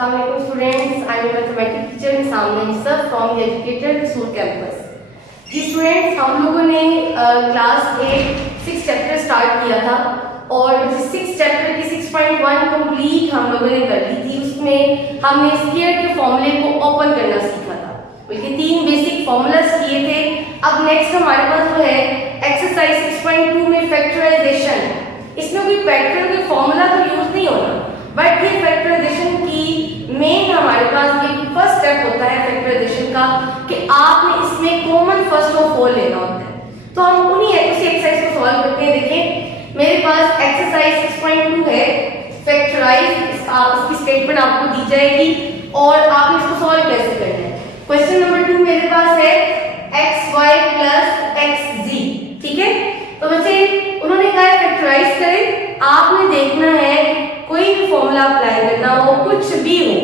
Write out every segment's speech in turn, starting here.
Assalamualaikum students, I am a mathematics teacher in Samna sir from the educated school campus. जी students, हम लोगों ने class 8 6 chapter start किया था और 6 चैप्टर की 6.1 कंप्लीट हम लोगों ने कर ली थी। उसमें हमने स्क्वायर के फॉर्मूले को ओपन करना सीखा था, बल्कि 3 बेसिक फॉर्मूलास किए थे। अब नेक्स्ट हमारे पास जो है एक्सरसाइज 6.2 में फैक्टराइजेशन। इसमें कोई फैक्टर कोई फॉर्मूला तो यूज नहीं होना, बट ये फैक्टराइजेशन की मेन हमारे पास ये फर्स्ट स्टेप होता है फैक्टराइजेशन का कि आपने इसमें कॉमन फर्स्ट ऑफ ऑल लेना होता है। तो हम उसी एक्सरसाइज को सॉल्व करते हैं। देखिए मेरे पास एक्सरसाइज 6.2 है, फैक्टराइज इसकी स्टेटमेंट आपको दी जाएगी और आपने इसको सॉल्व कैसे करना है। क्वेश्चन नंबर 2 मेरे पास है xy + xz, ठीक है। तो बच्चे उन्होंने कहा फैक्टराइज करें, आपने देखना है कोई भी फॉर्मूला अप्लाई करना हो, कुछ भी हो,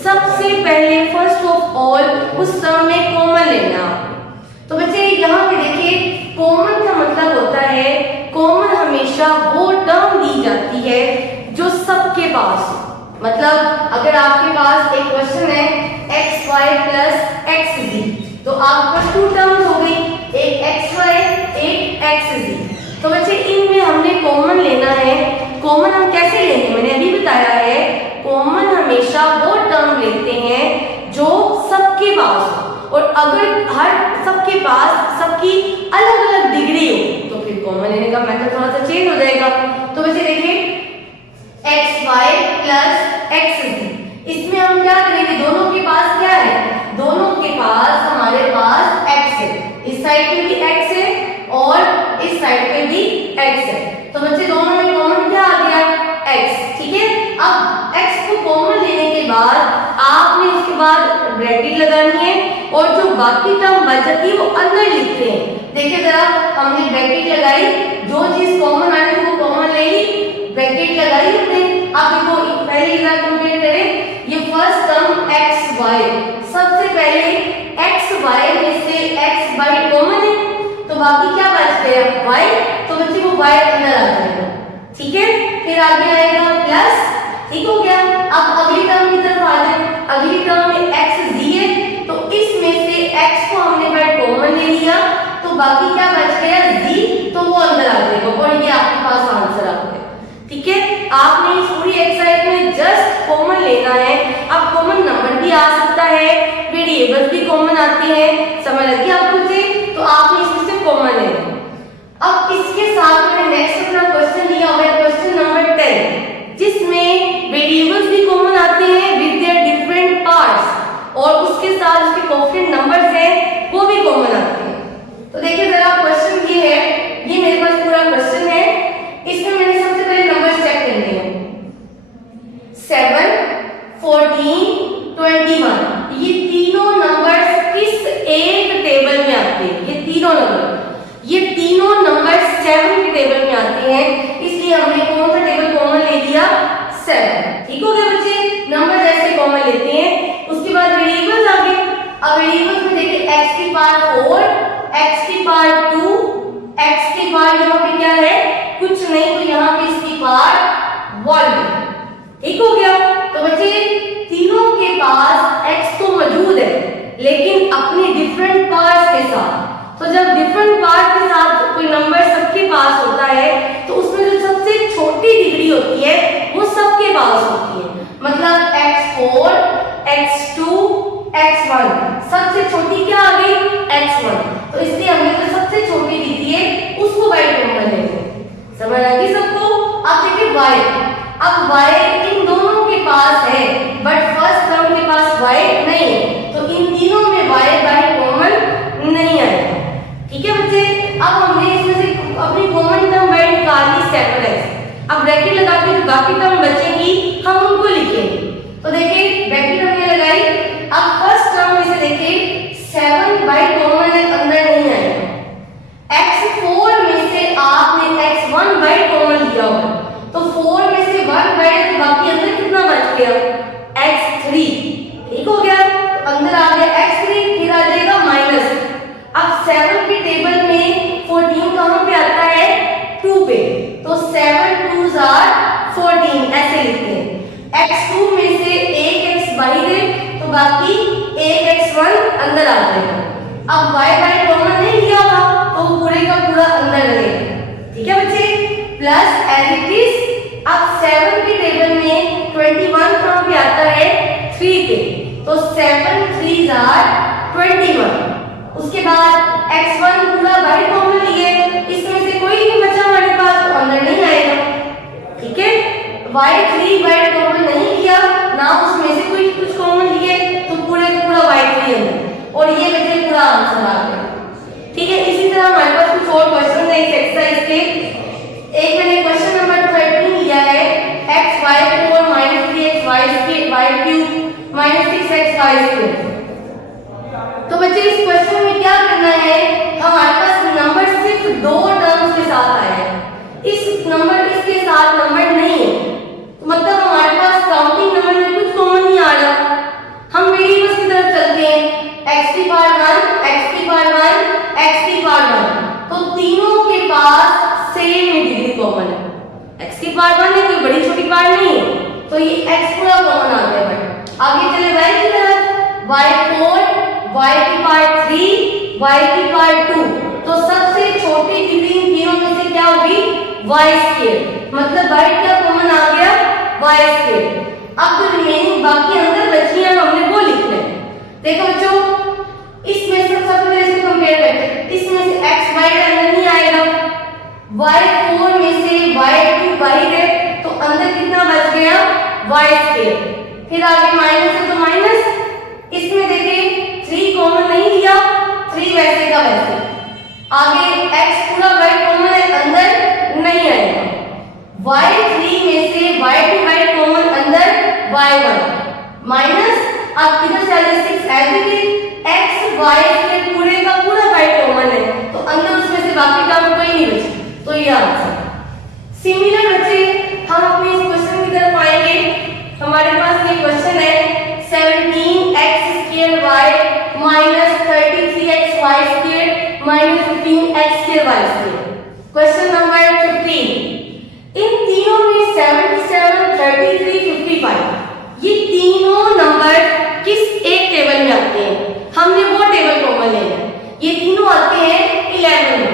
सबसे पहले फर्स्ट ऑफ ऑल उस टर्म में कॉमन लेना। तो बच्चे यहाँ पे देखिए कॉमन का मतलब होता है, कॉमन हमेशा वो टर्म दी जाती है जो सबके पास हो। मतलब अगर आपके पास एक क्वेश्चन है xy + xz, तो आपके पास 2 टर्म्स हो गई, एक xy एक xz। तो बच्चे इनमें हमने कॉमन लेना है। कॉमन हम कैसे लेंगे, मैंने अभी बताया है, कॉमन हमेशा वो टर्म लेते हैं जो सबके पास हो, और अगर हर सबके पास सबकी अलग अलग डिग्री हो तो फिर कॉमन लेने का मेथड थोड़ा सा चेंज हो जाएगा। तो वैसे देखिए xy + xz, इसमें हम क्या करेंगे, दोनों के पास क्या है, दोनों के पास हमारे पास x है, इस साइड पे भी x है और इस साइड पे भी x है। तो बच्चे दोनों में कॉमन क्या आ गया, x, ठीक है। अब x को कॉमन लेने के बाद आपने उसके बाद ब्रैकेट लगानी है और जो बाकी टर्म बच जाती है वो अंदर लिखते हैं। देखिए जरा, हमने ब्रैकेट लगाई, जो चीज कॉमन आई थी वो कॉमन ले ली, ब्रैकेट लगाई हमने। अब देखो पहले जरा कंपेयर करें, ये फर्स्ट टर्म xy, सबसे पहले xy में से xy कॉमन है तो बाकी क्या बच गया y, तो बच्चे वो y अंदर आ जाएगा, ठीक है। फिर आगे आएगा प्लस, ठीक हो गया। अब अगली टर्म की तरफ आ जाए, अगली टर्म में xz है तो इसमें से x को हमने बाय कॉमन ले लिया तो बाकी क्या बच गया z, तो वो अंदर आ जाएगा और ये आपके पास आंसर आ गया, ठीक है। आपने इस पूरी एक्सरसाइज में जस्ट कॉमन लेना है। अब कॉमन नंबर भी आ सकता है, वेरिएबल्स भी कॉमन आते हैं, समझ लगी आपको जी। तो आपने इसमें से कॉमन लेना। अब इसके साथ मैंने नेक्स्ट अपना क्वेश्चन लिया हुआ है, क्वेश्चन नंबर 10, जिसमें वेरिएबल्स भी कॉमन आते हैं विद देयर डिफरेंट पार्ट्स और उसके साथ उसके कोएफिशिएंट नंबर्स हैं वो भी कॉमन आते हैं। तो देखिए जरा क्वेश्चन ये है, ये मेरे पास पूरा क्वेश्चन है, इसमें मैंने सबसे पहले नंबर्स चेक करने हैं 7 14 21, ये तीनों नंबर्स किस एक टेबल में आते हैं, ये तीनों नंबर 7 के टेबल में आते हैं, इसलिए हमने कौन सा टेबल कॉमन ले लिया, 7, ठीक हो गया बच्चे। नंबर ऐसे कॉमन लेते हैं। उसके बाद वेरिएबल्स आ गए। अब वेरिएबल्स में देखिए x की पावर 4, x की पावर 2, x की पावर यहाँ पे क्या है, कुछ नहीं, तो यहाँ पे इसकी पावर 1, ठीक हो गया। तो बच्चे तीनों के पास x तो मौजूद है लेकिन अपने डिफरेंट पार्ट्स के साथ। तो जब डिफरेंट पार्ट के साथ कोई नंबर सबके पास होता है तो उसमें जो सबसे छोटी डिग्री होती है वो सबके पास होती है। मतलब x4, x2, x1, सबसे छोटी क्या आ गई, x1, तो इसलिए हमने जो सबसे छोटी डिग्री है उसको y कॉमन लेंगे, समझ आ गई सबको। अब देखिए y, अब y इन दोनों के पास है बट फर्स्ट टर्म के पास y नहीं, तो इन तीनों में y बाय कॉमन नहीं आएगा, ठीक है बच्चे। अब हमने इसमें से अपनी कॉमन टर्म बाय निकाली 7x। अब ब्रैकेट लगा के जो बाकी टर्म बचेंगी हम उनको लिखेंगे। तो देखिए ब्रैकेट हमने लगाई। अब फर्स्ट टर्म में से देखिए 7 बाय कॉमन अंदर नहीं आएगा, x4 में से आपने x1 बाय कॉमन लिया होगा तो 4 में से 1 बाय तो बाकी अंदर बाहर है तो बाकी एक x1 अंदर आ जाएगा। अब y बाय कॉमन नहीं लिया था तो पूरे का पूरा अंदर रहेगा। ठीक है बच्चे, प्लस एज इट इज। अब 7 की टेबल में 21 कहां पे आता है? 3 पे, तो 7 3s are 21। उसके बाद x1 पूरा बाहर कॉमन लिए, इसमें से कोई नहीं बचा हमारे पास तो अंदर नहीं आएगा। ठीक है, y3 बाहर कॉमन नहीं लिया ना, उसमें से कोई कुछ कॉमन लिए तो पूरे का पूरा y3 अंदर, और ये बचे पूरा आंसर आ गया। ठीक है, इसी तरह हमारे पास कुछ और क्वेश्चन है इस एक्सरसाइज के। एक मैंने क्वेश्चन नंबर 13 लिया है x(y4 3xy3 6xy2। तो बच्चे इस क्वेश्चन में क्या करना है, हमारे पास नंबर सिर्फ 2 टर्म्स के साथ आया है, इस नंबर इसके साथ नंबर नहीं है, तो मतलब हमारे पास काउंटिंग नंबर में कुछ कॉमन नहीं आ रहा। हम वेरिएबल्स की तरफ चलते हैं, x⁻1 x⁻1 x⁻1, तो तीनों के पास सेम डिग्री कॉमन है। x⁻1 है, कोई बड़ी छोटी पार्ट नहीं है, तो ये x पूरा कॉमन आ गया। बट आगे चले y की तरफ, y4 y⁻3 y⁻2, तो सबसे छोटी डिग्री इन तीनों में से क्या होगी? y², मतलब y क्या कॉमन आ गया? y²। अब जो रिमेनिंग बाकी अंदर बची है हमने वो लिखना है। देखो बच्चों, इसमें से सबसे पहले इसको कंपेयर करते हैं, इसमें से x y अंदर नहीं आएगा, y4 में से y2 बाहर है तो अंदर कितना बच गया? y²। फिर आगे माइनस है तो माइनस, इसमें देखिए 3 कॉमन नहीं लिया, 3 वैसे का वैसे। आगे x पूरा y कॉमन है, अंदर नहीं आएगा। y3 में से y2 y कॉमन, अंदर y1 माइनस। अब इधर से आगे 6 as it is, x y के पूरे का पूरा y कॉमन है तो अंदर उसमें से बाकी का कोई नहीं बचा, तो ये आंसर। सिमिलर बच्चे हम अपने इस क्वेश्चन की तरफ आएंगे। हमारे पास ये क्वेश्चन है 17x² y -33xy² -15x²y²। Question number 15, इन तीनों में 77 33 55 ये तीनों नंबर किस एक टेबल में आते हैं? हमने वो टेबल कॉमन लेना है। ये तीनों आते हैं 11 में,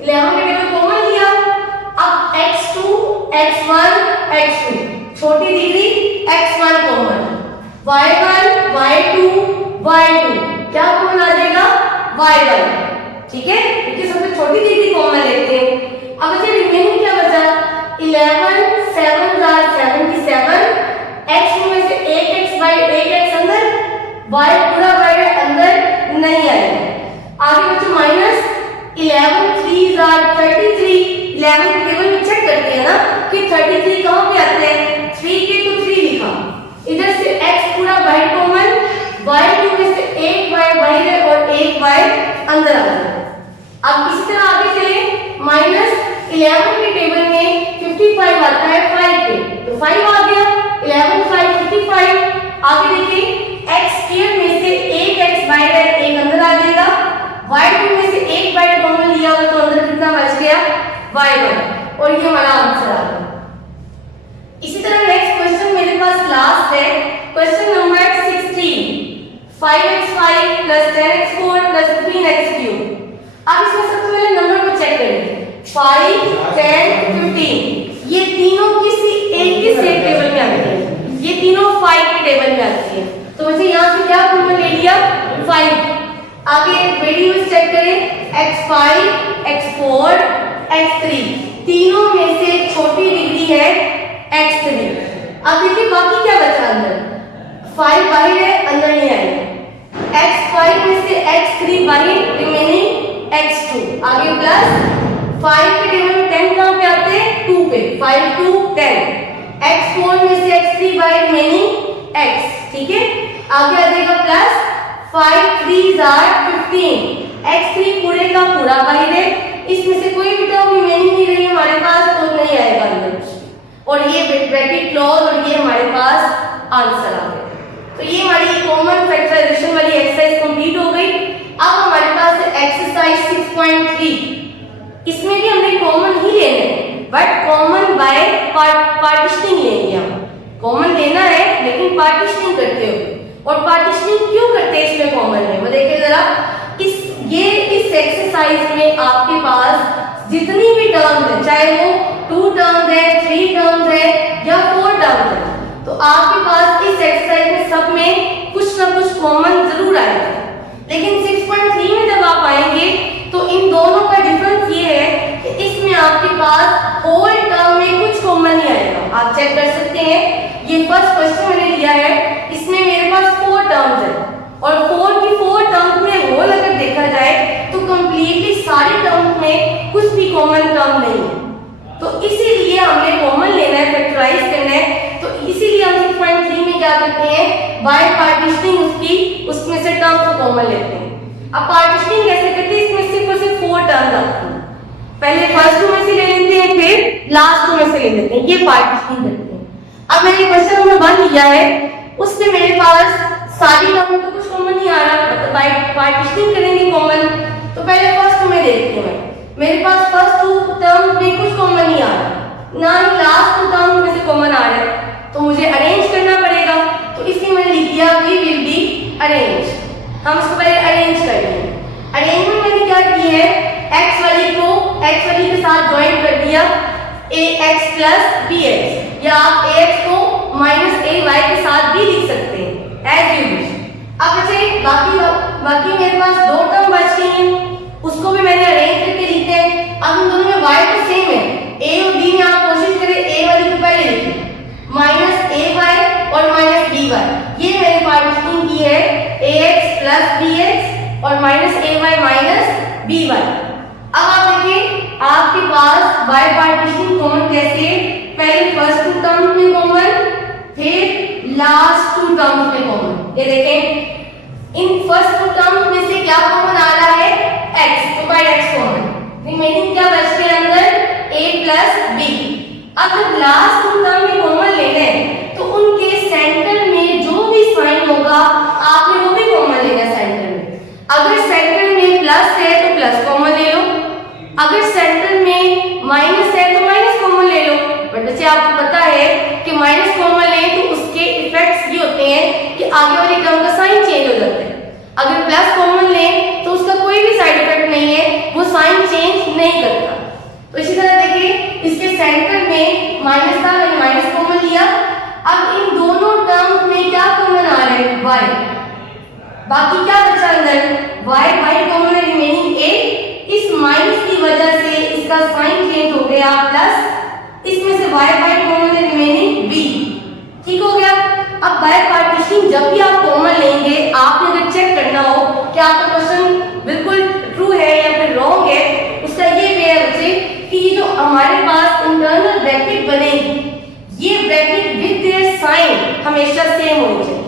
11 का टेबल कॉमन लिया। अब x2 x1 x2 छोटी degree x1 common, y1 y2 y2 क्या कॉमन आ जाएगा? y1। ठीक है, क्योंकि सबसे छोटी डिग्री कॉमन लेते हैं। अब बच्चे रिमेनिंग क्या बचा? 11 7 77, x में से 1x by 1x अंदर, y पूरा y अंदर नहीं आएगा। आगे बच्चों माइनस 11 3s are 33, 11 के टेबल में चेक करते हैं ना कि 33 कहां पे आते हैं, 3 के तो 3 लिखा, इधर से x पूरा y कॉमन, y2 में से 1 y बाहर है और 1 y अंदर आ गया। अब इसी तरह आगे चले, माइनस 11 के टेबल में 55 आता है 5 पे, तो 5 आ गया, 11 5 55। आगे देखिए x² में से 1x बाहर है, 1 अंदर आ जाएगा, y2 में से 1 बाहर कॉमन लिया हुआ तो अंदर कितना बच गया? y1, और ये हमारा आंसर आ गया। इसी तरह नेक्स्ट क्वेश्चन मेरे पास लास्ट है, question number 16, 5x5 + 10x4 + 3x3। अब इसमें सबसे पहले नंबर को चेक करेंगे, 5 10 15 ये तीनों किसी एक ही सेट टेबल में आते हैं, ये तीनों 5 के टेबल में आते हैं, तो वैसे यहाँ से क्या कॉमन ले लिया? 5। आगे वेरिएबल्स चेक करें, x5 x4 x3 तीनों में से छोटी डिग्री है x3। अब देखिए बाकी क्या बचा अंदर, 5 बाहर है, अंदर नहीं आएगा, x5 में से x3 बाहर, रिमेनिंग x2। आगे प्लस 5 के टेबल में 10 कहां पे आते हैं? 2 पे, 5 2 10, x4 में से x3 बाहर, रिमेनिंग x। ठीक है, आगे आ जाएगा प्लस 5 3s are 15, x3 पूरे का पूरा बाहर है, इसमें से कोई भी टर्म रिमेनिंग नहीं रही हमारे पास तो नहीं आएगा अंदर, और ये ब्रैकेट क्लोज, और ये हमारे पास आंसर आ गया। तो ये हमारी कॉमन फैक्टराइजेशन वाली एक्सरसाइज कंप्लीट हो गई। अब हमारे पास एक्सरसाइज 6.3, इसमें भी हमने कॉमन ही लेना है, बट कॉमन बाय पार्टीशनिंग लेंगे हम। कॉमन लेना है लेकिन पार्टीशनिंग करते और पार्टीशनिंग क्यों करते हैं इसमें कॉमन में, वो देखिए जरा। इस एक्सरसाइज में आपके पास जितनी भी टर्म्स है, चाहे वो 2 टर्म्स है, 3 टर्म्स है या 4 टर्म्स है, तो आपके पास इस एक्सरसाइज में सब में कुछ ना कुछ कॉमन जरूर आएगा। लेकिन 6.3 में जब आप आएंगे तो इन दोनों का डिफरेंस ये है कि इसमें आपके पास होल टर्म में कुछ कॉमन नहीं आएगा। आप चेक कर सकते हैं, ये फर्स्ट क्वेश्चन मैंने लिया है, इसमें मेरे पास 4 टर्म्स है और 4 की 4 टर्म्स में होल अगर देखा जाए तो कंप्लीटली सारे टर्म्स में कुछ भी कॉमन टर्म नहीं है। तो इसीलिए हमने कॉमन लेना है, फैक्टराइज करना है। तो इसीलिए हम 6.3 में क्या करते हैं, बाय पार्टीशनिंग उसमें से टर्म्स को कॉमन लेते हैं। अब पार्टीशनिंग कैसे करते हैं, इसमें सिर्फ और सिर्फ 4 टर्म्स आती हैं। पहले फर्स्ट 2 में से ले लेते हैं, फिर लास्ट 2 में से ले लेते हैं, ये पार्टीशनिंग करते हैं। अब मैंने क्वेश्चन नंबर 1 लिया है, उससे मेरे पास सारी टर्म में तो कुछ कॉमन नहीं आ रहा, मतलब बाय पार्टीशनिंग करेंगे कॉमन। तो पहले फर्स्ट 2 में देखते हैं, मेरे पास फर्स्ट 2 टर्म में कुछ कॉमन नहीं आ रहा, ना ही लास्ट 2 टर्म में से कॉमन आ रहा है, तो मुझे अरेंज करना पड़ेगा। तो इसलिए मैंने लिख दिया वी विल बी अरेंज। हम इसको पहले अरेंज कर लेंगे। अरेंजमेंट मैंने क्या की है, x वाली के साथ ज्वाइन कर दिया ax प्लस bx, या आप ax को माइनस ay के साथ भी लिख सकते हैं एज यू विश। अब बचे बाकी मेरे पास 2 टर्म बच गई हैं, उसको भी मैंने अरेंज करके लिखते हैं। अब इन दोनों में y तो सेम है, a और b में आप कोशिश करें a वाली को पहले लिखें, माइनस ay और माइनस by, ये मैंने पार्टीशनिंग की है ax प्लस bx और माइनस ay माइनस by। अब आप देखिए आपके पास बाय पार्टीशनिंग कॉमन कैसे, पहले फर्स्ट 2 टर्म्स में कॉमन, फिर लास्ट 2 टर्म्स में कॉमन। ये देखें, इन फर्स्ट 2 टर्म्स में से क्या कॉमन आ रहा है, x, तो बाय x कॉमन, रिमेनिंग क्या बच गया अंदर, a प्लस b। अब जब लास्ट 2 टर्म में कॉमन लेना है तो उनके सेंटर में जो भी साइन होगा आपने वो भी कॉमन लेना है सेंटर में। अगर सेंटर में प्लस है तो प्लस कॉमन ले लो, अगर सेंटर में माइनस है तो माइनस कॉमन ले लो। बट बच्चे आपको पता है कि माइनस कॉमन लें तो उसके इफेक्ट्स ये होते हैं कि आगे वाली टर्म का साइन चेंज हो जाता है। अगर प्लस कॉमन लें तो उसका कोई भी साइड इफेक्ट नहीं है, वो साइन चेंज नहीं करता। तो इसी तरह देखिए, इसके सेंटर में माइनस था, मैंने माइनस कॉमन लिया। अब इन दोनों टर्म्स में क्या कॉमन आ रहा है, y, बाकी क्या बचा अंदर, y कॉमन है, रिमेनिंग a। इस माइनस की वजह से इसका साइन चेंज हो गया प्लस, इसमें से y कॉमन है, रिमेनिंग b। ठीक हो गया। अब बाय पार्टीशनिंग जब भी आप कॉमन लेंगे, आपने अगर चेक करना हो कि आपका क्वेश्चन बिल्कुल ट्रू है या फिर रॉन्ग है, उसका ये वे है बच्चे कि जो हमारे पास इंटरनल ब्रैकेट बनेगी, ये ब्रैकेट विद देयर साइन हमेशा सेम होनी चाहिए।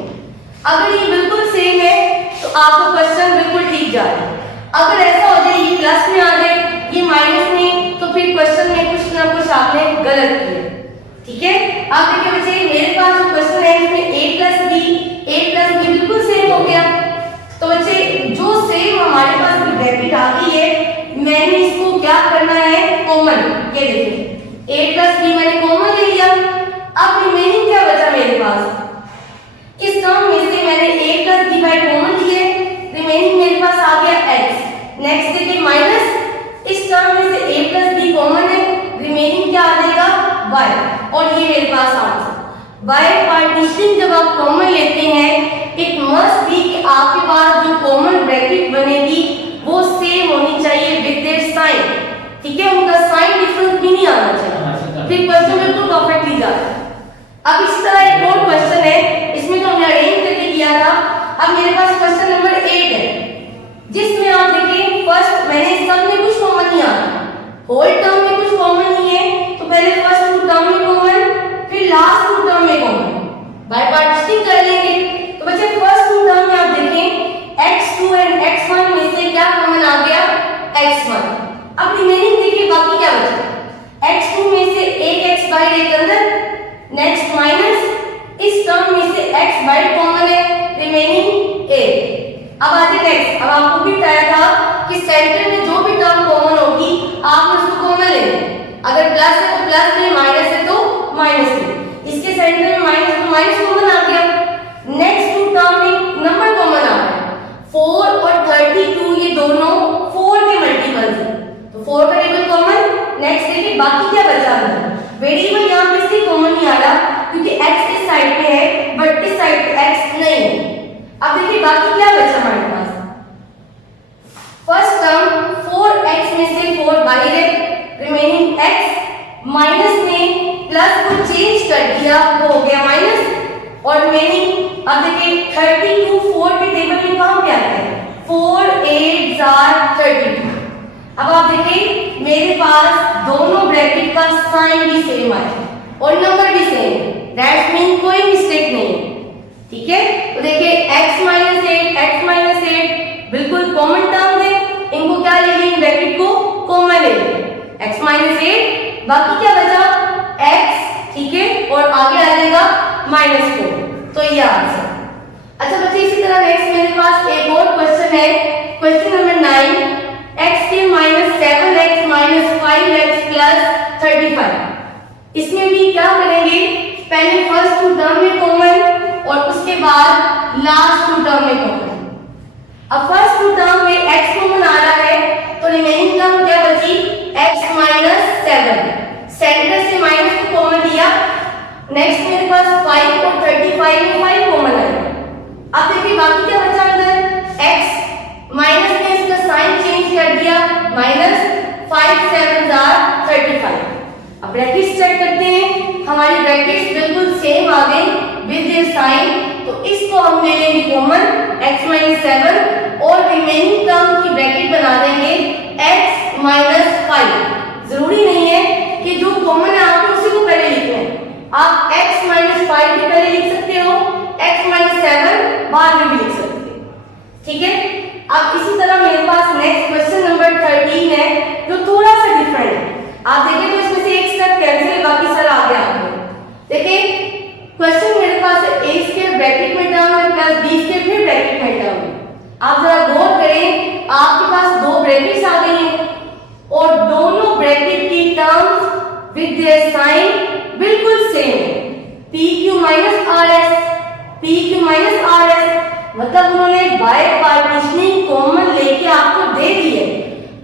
अगर ये बिल्कुल सेम है तो आपका क्वेश्चन बिल्कुल ठीक जा रहा है। अगर ऐसा हो जाए ये प्लस में आ जाए, ये माइनस में, तो फिर क्वेश्चन में कुछ ना कुछ आपने गलत किया। ठीक है, आप देखिए बच्चे, मेरे पास जो क्वेश्चन है इसमें a प्लस b बिल्कुल सेम हो गया। तो बच्चे जो सेम हमारे पास ब्रैकेट आ गई है, मैंने इसको क्या करना है, कॉमन। ये देखिए a प्लस b मैंने कॉमन ले लिया। अब रिमेनिंग क्या बचा मेरे पास, इस टर्म में से मैंने a plus b by common लिए, रिमेनिंग मेरे पास आ गया x। नेक्स्ट देखिए माइनस, इस टर्म में से a प्लस b कॉमन है, रिमेनिंग क्या आ जाएगा, y। और ये मेरे पास आंसर। बाय पार्टीशनिंग जब आप कॉमन लेते हैं, इट मस्ट बी कि आपके पास जो कॉमन ब्रैकेट बनेगी वो सेम होनी चाहिए विद देयर साइन। ठीक है, उनका साइन डिफरेंस भी नहीं आना चाहिए, फिर क्वेश्चन बिल्कुल परफेक्टली जाता है। अब इस तरह एक और क्वेश्चन है, इसमें तो हमने अरेंज करके किया था। अब मेरे पास क्वेश्चन नंबर 8 है, जिसमें आप देखिए फर्स्ट मैंने सब में कुछ कॉमन नहीं आना, होल टर्म में कुछ कॉमन नहीं है, तो पहले फर्स्ट 2 टर्म में कॉमन, फिर लास्ट 2 टर्म में कॉमन, बाय पार्टीशनिंग कर लेंगे। तो बच्चे फर्स्ट 2 टर्म में आप देखें x2 एंड x1 में से क्या कॉमन आ गया, x1। अब रिमेनिंग देखिए बाकी क्या बचा, x2 में से एक x बाय एक अंदर, नेक्स्ट माइनस, इस टर्म में से x बाय कॉमन है, रिमेनिंग a। अब आते नेक्स्ट, अब आपको भी बताया था कि सेंटर में जो भी टर्म कॉमन होगी आपने उसको कॉमन लेना है। अगर प्लस है तो प्लस में, माइनस है तो माइनस में। इसके सेंटर में माइनस तो माइनस कॉमन आ गया। नेक्स्ट बट इस साइड पे x नहीं है। अब देखिए बाकी क्या बचा हमारे पास, फर्स्ट टर्म 4x में से 4 बाहर है, रिमेनिंग x माइनस में प्लस को चेंज कर दिया वो हो गया माइनस और रिमेनिंग। अब देखिए 32 4 के टेबल में कहां पे आता है, 4 8 32। अब आप देखिए मेरे पास दोनों ब्रैकेट का साइन भी सेम आया और नंबर भी सेम है, दैट्स मीन कोई मिस्टेक नहीं है। ठीक है, तो देखिए x माइनस 8 बिल्कुल कॉमन टर्म है, इनको क्या ले लेंगे, ब्रैकेट को कॉमन ले लेंगे, x माइनस 8 बाकी क्या बचा x, ठीक है, और आगे आ जाएगा -4, तो ये आंसर। अच्छा बच्चे इसी तरह नेक्स्ट मेरे पास एक और क्वेश्चन है, क्वेश्चन नंबर 9, x के -7x -5x + 35। इसमें भी क्या करेंगे, पहले फर्स्ट टू टर्म में कॉमन और उसके बाद लास्ट टू टर्म में कॉमन। अब फर्स्ट टू टर्म में x कॉमन आ रहा है तो रिमेनिंग टर्म क्या बची, x -7, सेंटर से माइनस को कॉमन लिया। नेक्स्ट मेरे पास 5 और 35 में 5 कॉमन आया। अब देखिए बाकी क्या बचा अंदर, x माइनस में इसका साइन चेंज कर दिया, -5 7 35। अब ब्रैकेट्स चेक करते हैं, हमारी ब्रैकेट्स बिल्कुल सेम आ गई विद देयर साइन, तो इसको हम ले लेंगे कॉमन x -7 और रिमेनिंग टर्म की ब्रैकेट बना देंगे x -5। जरूरी नहीं है कि जो कॉमन है आपको उसी को पहले लिखना है, आप x -5 भी पहले लिख सकते हो, x -7 बाद में भी लिख सकते हो। ठीक है, अब इसी तरह मेरे पास नेक्स्ट क्वेश्चन नंबर 13 है जो थोड़ा सा डिफरेंट है। आप देखें तो इसमें से एक स्टेप कैंसिल है, बाकी सारा आ गया आपको। देखिए क्वेश्चन मेरे पास है a स्क्वायर ब्रैकेट में टर्म है प्लस b स्क्वायर फिर ब्रैकेट में टर्म है। आप जरा गौर करें, आपके पास दो ब्रैकेट्स आ गई हैं और दोनों ब्रैकेट की टर्म्स विद देयर साइन बिल्कुल सेम है, pq -rs, मतलब उन्होंने बाय पार्टीशनिंग कॉमन लेके आपको दे दी है।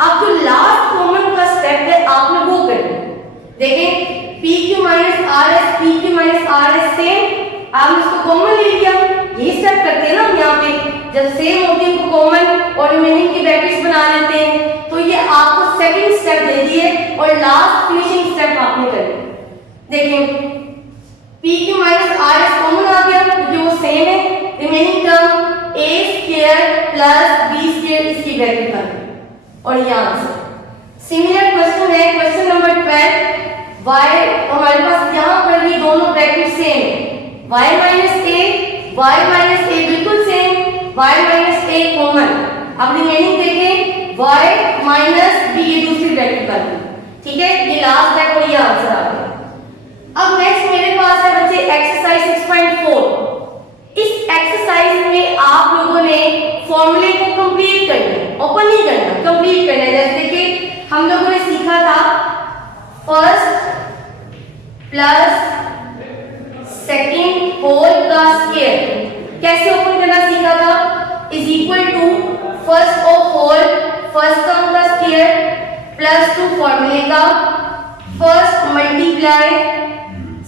अब जो लास्ट कॉमन का स्टेप है आपने वो करना है। देखें pq -rs सेम, आपने इसको कॉमन ले लिया, ये स्टेप करते हैं ना हम यहाँ पे, जब सेम होती है तो कॉमन और रिमेनिंग की ब्रैकेट्स बना लेते हैं, तो ये आपको सेकंड स्टेप दे दिए और लास्ट फिनिशिंग स्टेप आपने कर लिया। देखिए pq -rs कॉमन आ गया क्योंकि वो सेम है, remaining term a square plus b square इसकी ब्रैकेट बन और ये आंसर। सिमिलर क्वेश्चन है क्वेश्चन नंबर 12, y हमारे पास यहाँ पर भी दोनों ब्रैकेट सेम है, y a बिल्कुल सेम, y a कॉमन। अब रिमेनिंग देखें y b ये दूसरी ब्रैकेट बन गई। ठीक है, ये लास्ट स्टेप और ये आंसर आ गया। अब नेक्स्ट मेरे पास है बच्चे एक्सरसाइज 6.4। इस एक्सरसाइज में आप लोगों ने फॉर्मूले को कंप्लीट करना है, ओपन नहीं करना, कंप्लीट करना है। जैसे कि हम लोगों ने सीखा था फर्स्ट प्लस सेकंड होल का स्क्वायर कैसे ओपन करना सीखा था, is equal to first of whole first term का स्क्वायर प्लस टू फॉर्मूले का first multiply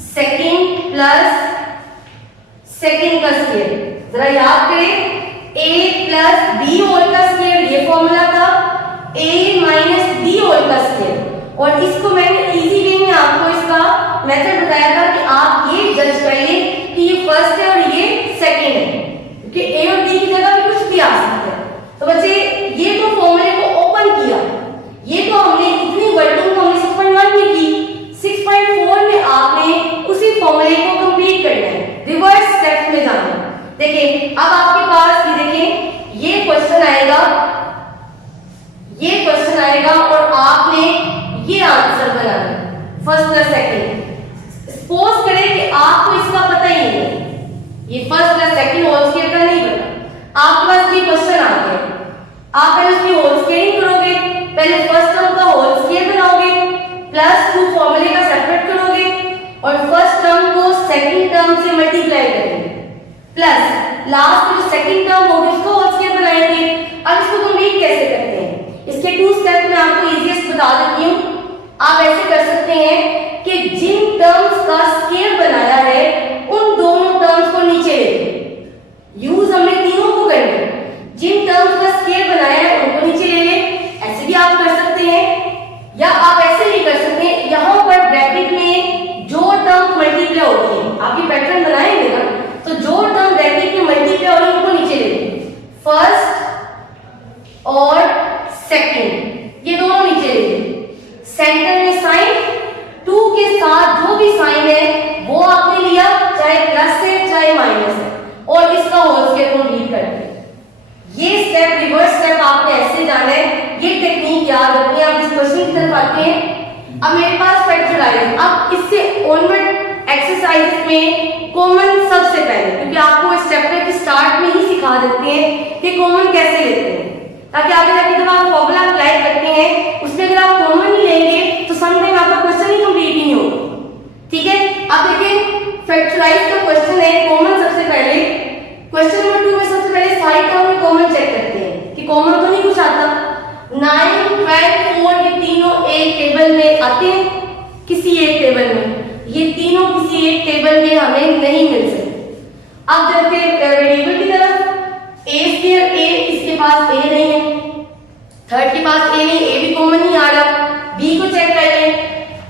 second plus second का स्क्वायर। जरा याद करें, a प्लस b होल का स्क्वायर ये फॉर्मूला था, a माइनस b होल का स्क्वायर, और इसको मैंने इजी वे में आपको इसका मेथड बताया था कि आप ये जज कर लें कि ये फर्स्ट है और ये सेकंड है, क्योंकि a और b की जगह भी कुछ भी आ सकता है। तो बच्चे ये तो फॉर्मूले को ओपन किया, ये तो हमने इतनी वर्डिंग को हमने 6.1 में की, 6.4 में आपने उसी फॉर्मूले को कंप्लीट करना है, रिवर्स स्टेप में जाना। देखिए अब आपके पास ये देखें ये क्वेश्चन आएगा और आपने ये आंसर बनाना फर्स्ट प्लस सेकंड। सपोज करें कि आपको इसका पता ही नहीं है, ये first plus second whole square का नहीं पता, आपके पास ये क्वेश्चन आ गया, आप पहले उसकी होल स्क्वायरिंग करोगे, पहले फर्स्ट टर्म का होल स्क्वायर बनाओगे प्लस टू फॉर्मूले का सेपरेट करोगे और फर्स्ट टर्म को सेकंड टर्म से मल्टीप्लाई करेंगे प्लस लास्ट जो सेकंड टर्म होगी उसको होल स्क्वायर बनाएंगे। अब इसको कंप्लीट कैसे करते हैं, इसके टू स्टेप में आपको इजीएस्ट बता देती हूँ। आप ऐसे कर सकते हैं कि जिन टर्म्स का स्क्वायर बनाया है उन दोनों टर्म्स को नीचे ले और इसका होल स्क्वायर कंप्लीट कर दिया। ये स्टेप, रिवर्स स्टेप आपने ऐसे जाना है, ये टेक्निक याद रखनी है। आप इस क्वेश्चन की तरफ आते हैं। अब मेरे पास फैक्टराइज, अब इससे ऑनवर्ड एक्सरसाइज में कॉमन सबसे पहले, क्योंकि आपको इस चैप्टर के स्टार्ट में ही सिखा देते हैं कि कॉमन कैसे लेते हैं, ताकि आगे जाके जब आप फॉर्मूला अप्लाई करते हैं उसमें अगर आप कॉमन ही लेंगे तो समटाइम आपका क्वेश्चन ही कंप्लीट ही नहीं होगा। ठीक है, अब देखिए फैक्टराइज का क्वेश्चन है, कॉमन सबसे पहले। क्वेश्चन नंबर 2 में सबसे पहले साइड टर्म में कॉमन चेक करते हैं कि कॉमन तो नहीं कुछ आता। 9, 12, 4 ये तीनों एक टेबल में आते हैं, किसी एक टेबल में, ये तीनों किसी एक टेबल में हमें नहीं मिल सकते। अब देखते हैं वेरिएबल की तरफ। a स्क्वायर a, इसके पास a नहीं है, थर्ड के पास a नहीं, a भी कॉमन नहीं आ रहा। b को चेक कर लें,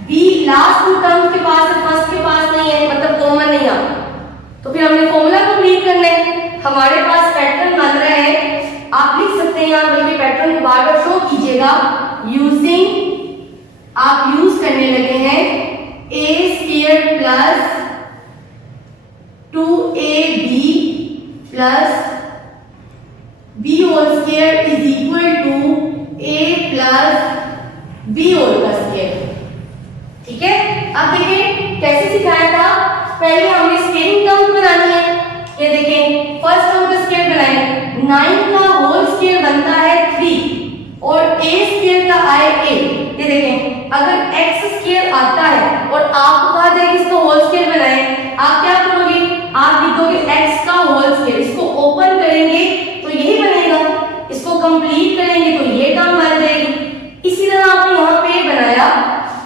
b लास्ट टू टर्म के पास है, फर्स्ट के पास नहीं है, मतलब कॉमन नहीं आ रहा। तो फिर हमने फॉर्मूला कंप्लीट करना है। हमारे पास पैटर्न बन रहा है, आप लिख सकते हैं यहाँ, बल्कि पैटर्न को बार बार शो कीजिएगा। यूजिंग, आप यूज करने लगे हैं a square plus 2ab plus b whole square is equal to a plus b whole का स्क्वायर। ठीक है, अब देखिए कैसे सिखाया था। पहले हमने स्केलिंग टर्म बनानी है। ये देखें, फर्स्ट टर्म का स्क्वायर बनाएं, 9 का होल स्क्वायर बनता है 3 और a स्क्वायर का आए a। ये देखें, अगर x स्क्वायर आता है और आपको कहा जाए कि इसका होल स्क्वायर बनाएं, आप क्या करोगे, आप लिखोगे x का होल स्क्वायर, इसको ओपन करेंगे तो यही बनेगा, इसको कंप्लीट करेंगे तो ये टर्म बन जाएगी। इसी तरह आपने यहाँ पे बनाया,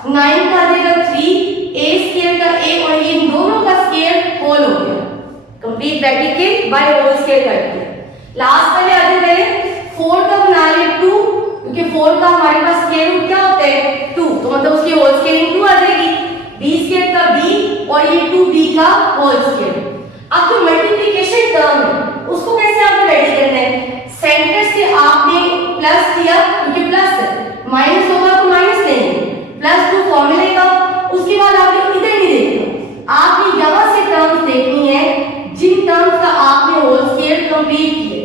9 का आ जाएगा 3, a स्क्वायर का a और ये दोनों का स्क्वायर होल हो गया, कंप्लीट ब्रैकेट के बाय होल स्क्वायर कर दिया। लास्ट वाले आगे गए, 4 का बना लिए 2, क्योंकि 4 का हमारे पास स्क्वायर रूट क्या होता है 2, तो मतलब उसकी होल स्क्वायर 2 आ जाएगी। b स्क्वायर का b और ये 2b का होल स्क्वायर। अब जो मल्टीप्लिकेशन टर्म है उसको कैसे आपको रेडी करना है। सेंटर से आपने प्लस दिया, क्योंकि प्लस है, माइनस होगा तो माइनस लेंगे, प्लस 2 फॉर्मूले का। उसके बाद आपने इधर नहीं देखना, आपने यहां से टर्म्स देखनी है जिन टर्म्स का आपने होल स्क्वायर कंप्लीट किए।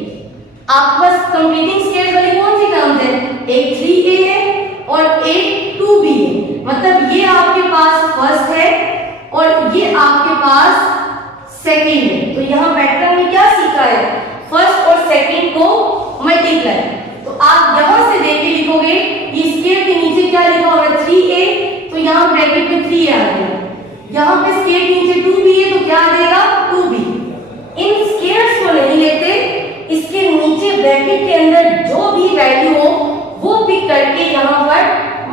आपके पास कंप्लीटिंग स्क्वायर वाली कौन सी टर्म्स है, एक 3a है और एक 2b है, मतलब ये आपके पास फर्स्ट है और ये आपके पास सेकंड है। तो यहाँ पैटर्न में क्या सीखा है, फर्स्ट और सेकंड को मल्टीप्लाई। तो आप यहां से देख के लिखोगे, ये स्क्वायर के नीचे क्या लिखा होगा 3a, तो यहाँ ब्रैकेट में 3a आ गया, यहाँ पे स्क्वायर के नीचे 2b है तो क्या आ जाएगा 2b। इन स्क्वायर्स को नहीं लेते, इसके नीचे ब्रैकेट के अंदर जो भी वैल्यू हो वो पिक करके यहाँ पर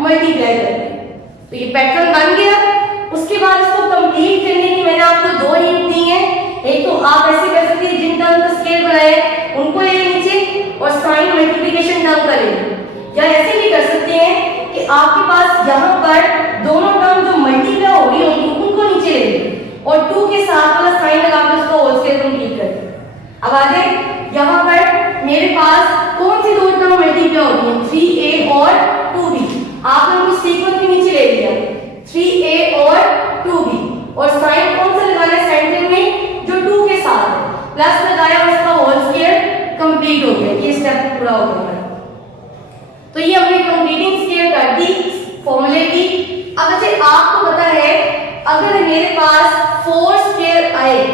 मल्टीप्लाई करते हैं। तो ये पैटर्न बन गया। उसके बाद इसको कंप्लीट करने की मैंने आपको 2 हिंट दी है। एक तो आप ऐसे कर सकते हैं, जिन टर्म का स्क्वायर बनाए उनको ले नीचे और साइन मल्टीप्लिकेशन टर्म का ले, या ऐसे भी कर सकते हैं कि आपके पास यहाँ पर दोनों टर्म जो मल्टीप्लाई हो रही होगी उनको नीचे ले लें और 2 के साथ वाला साइन लगा के उसको होल स्क्वायर कंप्लीट कर दें। अब आ जाए, यहाँ पर मेरे पास कौन सी दो टर्म मल्टीप्लाई होगी, 3a और 2b। आपने उनको सीक्वेंस के नीचे ले लिया, 3a और 2b, और साइन कौन सा लगाना है सेंटर में, जो 2 के साथ है, प्लस लगाया और इसका होल स्क्वायर कंप्लीट हो गया। ये स्टेप पूरा हो गया। तो ये हमने कंप्लीटिंग स्क्वायर कर दी फॉर्मूले की। अब अच्छा आपको पता है, अगर मेरे पास 4 स्क्वायर आए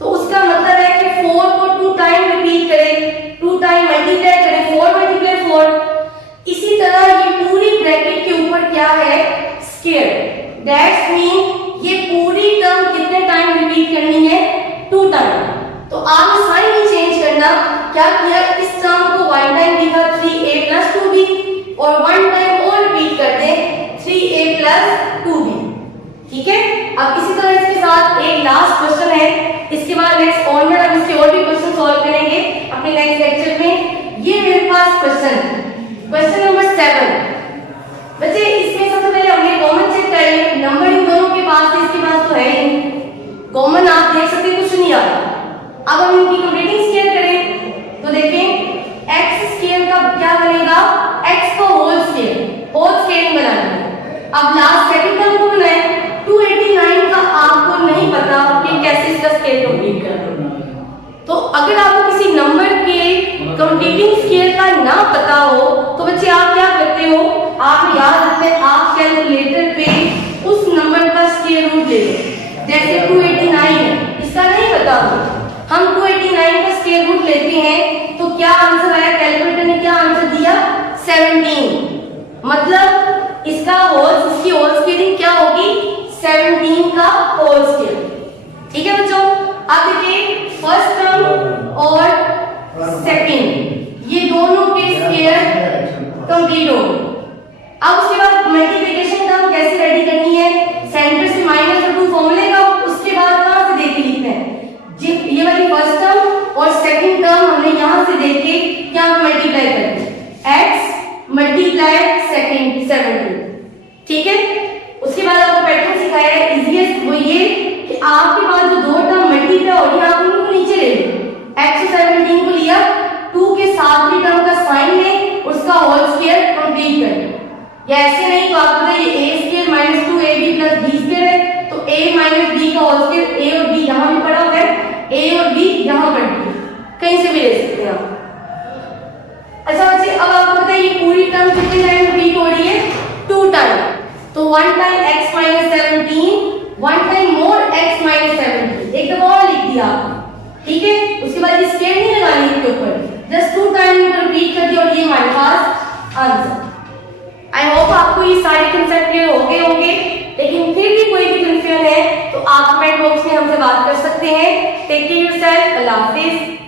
तो उसका मतलब है कि 4 को 2 टाइम रिपीट करें, 2 टाइम मल्टीप्लाई करें, 4 मल्टीप्लाई 4। इसी तरह ये पूरी ब्रैकेट के ऊपर क्या है, स्क्वायर। दैट्स मीन ये पूरी टर्म कितने टाइम रिपीट करनी है, 2 टाइम। तो आपने साइन नहीं चेंज करना, क्या किया, इस टर्म को 1 टाइम लिखा 3a प्लस 2b और 1 टाइम और रिपीट कर दें 3a प्लस 2b। ठीक है, अब इसी तरह इसके साथ एक लास्ट क्वेश्चन है, इसके बाद नेक्स्ट ऑनवर्ड हम इसके और भी क्वेश्चन सॉल्व करेंगे अपने नेक्स्ट लेक्चर में। ये मेरे पास क्वेश्चन नंबर 7। बच्चे इसमें सबसे पहले हमने कॉमन चेक कर लिया, नंबर इन दोनों के पास है, इसके पास तो है ही कॉमन, आप देख सकते कुछ नहीं आ रहा। अब हम इनकी कंप्लीटिंग स्क्वायर करें तो देखें x स्क्वायर का क्या बनेगा, x का होल स्क्वायर बनाना है। अब लास्ट सेकंड टर्म को बनाएं, 289 का आपको नहीं पता कि कैसे इसका स्क्वायर कंप्लीट करना है। अगर आपको किसी नंबर के कंप्लीटिंग स्केयर का ना पता हो तो बच्चे आप क्या करते हो, आप याद रखते हैं, आप कैलकुलेटर पे उस नंबर का स्केयर रूट ले लो। जैसे 289 है, इसका नहीं पता हो, हम 289 का स्केयर रूट लेते हैं तो क्या आंसर आया, कैलकुलेटर ने क्या आंसर दिया 17। मतलब इसकी होल स्केयरिंग क्या होगी 17 का होल स्केयर। ठीक है बच्चों, अब देखिए फर्स्ट टर्म और सेकंड ये दोनों के स्केयर कंप्लीट हो गए। अब उसके बाद मल्टीप्लिकेशन टर्म कैसे रेडी करनी है, सेंटर से -2 फॉर्मूले का, उसके बाद कहां से देख के लिखना है, ये वाली फर्स्ट टर्म और सेकंड टर्म हमने यहां से देख के क्या मल्टीप्लाई करते हैं, x मल्टीप्लाई सेकंड 17। ठीक है, उसके बाद आपको पैटर्न सिखाया है इजीएस्ट, वो ये कि आपके पास जो दो टर्म मल्टीप्लाई हो रही है आप उनको नीचे ले लो, x और 17 को लिया, 2 के साथ टर्म का साइन ले, उसका होल स्क्वायर कंप्लीट कर लो। या ऐसे नहीं तो आपको पता है a square minus 2ab plus b square है, तो a माइनस b का होल स्क्वायर, a और b यहां भी पड़ा हुआ है, a और b यहां पर भी कहीं से भी ले सकते हैं आप। अच्छा बच्चे, अब आपको पता है ये पूरी टर्म कितने टाइम रिपीट हो रही है, 2 टाइम, तो 1 time x minus 17, 1 time more x minus 17, एक दफा और लिख दिया आपने। ठीक है, उसके बाद ये स्क्वायर नहीं लगानी इसके ऊपर, जस्ट 2 टाइम रिपीट कर दिया और ये हमारे पास आंसर। आई होप आपको ये सारे कंसेप्ट क्लियर हो गए होंगे, लेकिन फिर भी कोई भी कंफ्यूजन है तो आप कमेंट बॉक्स में हमसे बात कर सकते हैं। टेक केयर योरसेल्फ, अल्लाह हाफिज।